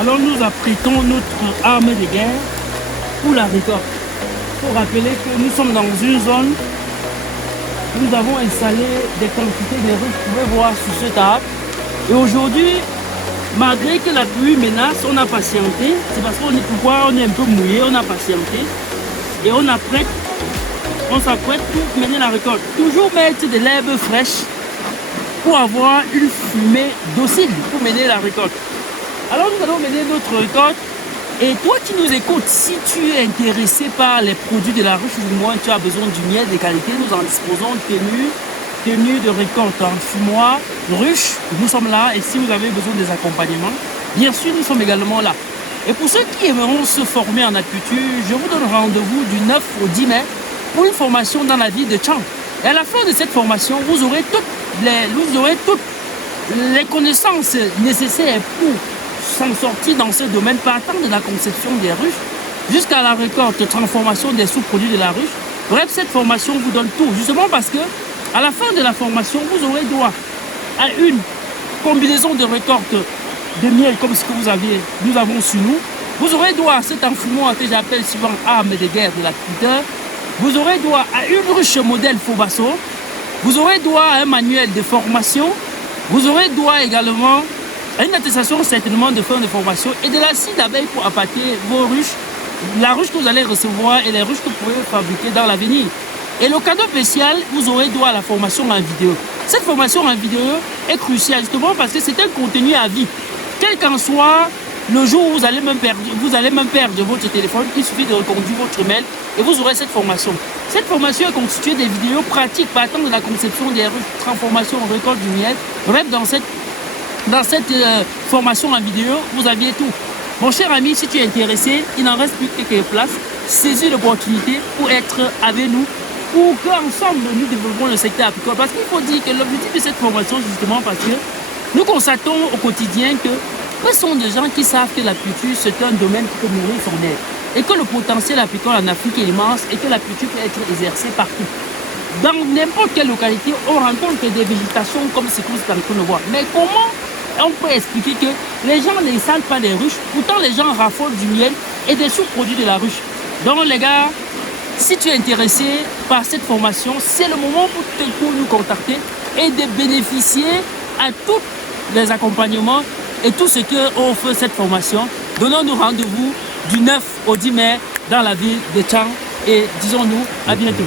Alors nous apprêtons notre arme de guerre pour la récolte. Il faut rappeler que nous sommes dans une zone où nous avons installé des quantités de ruches, vous pouvez voir sur cet arbre. Et aujourd'hui, malgré que la pluie menace, on a patienté. C'est parce qu'on est un peu mouillé, on a patienté. Et on s'apprête pour mener la récolte. Toujours mettre de l'herbe fraîche pour avoir une fumée docile pour mener la récolte. Alors nous allons mener notre récolte. Et toi qui nous écoutes, si tu es intéressé par les produits de la ruche, ou du moins tu as besoin du miel de qualité, nous en disposons tenue de récolte en fumoir, ruche, nous sommes là. Et si vous avez besoin des accompagnements, bien sûr nous sommes également là. Et pour ceux qui aimeront se former en apiculture, je vous donne rendez-vous du 9 au 10 mai pour une formation dans la ville de Tchang. Et à la fin de cette formation, vous aurez toutes les connaissances nécessaires pour s'en sortir dans ce domaine, partant de la conception des ruches jusqu'à la récolte, transformation des sous-produits de la ruche. Bref, cette formation vous donne tout, justement parce que à la fin de la formation, vous aurez droit à une combinaison de récolte de miel comme ce que nous avons sur nous. Vous aurez droit à cet enfumoir que j'appelle souvent arme de guerre de l'apiculteur. Vous aurez droit à une ruche modèle Fobasso. Vous aurez droit à un manuel de formation. Vous aurez droit également à une attestation certainement de fin de formation et de l'acide d'abeille pour appâter vos ruches, la ruche que vous allez recevoir et les ruches que vous pourrez fabriquer dans l'avenir. Et le cadeau spécial, vous aurez droit à la formation en vidéo. Cette formation en vidéo est cruciale justement parce que c'est un contenu à vie. Quel qu'en soit le jour où vous allez même perdre votre téléphone, il suffit de reconduire votre mail et vous aurez cette formation. Cette formation est constituée des vidéos pratiques partant de la conception des ruches, transformation en récolte du miel. Bref, dans cette formation en vidéo, vous aviez tout. Mon cher ami, si tu es intéressé, il n'en reste plus que quelques places. Saisis l'opportunité pour être avec nous, pour qu'ensemble nous développons le secteur apicole. Parce qu'il faut dire que l'objectif de cette formation, justement, parce que nous constatons au quotidien que ce sont des gens qui savent que l'apiculture, c'est un domaine qui peut nourrir son air. Et que le potentiel apicole en Afrique est immense et que l'apiculture peut être exercée partout. Dans n'importe quelle localité, on rencontre des végétations comme ce que vous êtes en train de voir. Mais comment on peut expliquer que les gens ne salent pas des ruches, pourtant les gens raffolent du miel et des sous-produits de la ruche. Donc les gars, si tu es intéressé par cette formation, c'est le moment pour nous contacter et de bénéficier à tous les accompagnements et tout ce que offre cette formation. Donnons-nous rendez-vous du 9 au 10 mai dans la ville de Tchang et disons-nous à bientôt.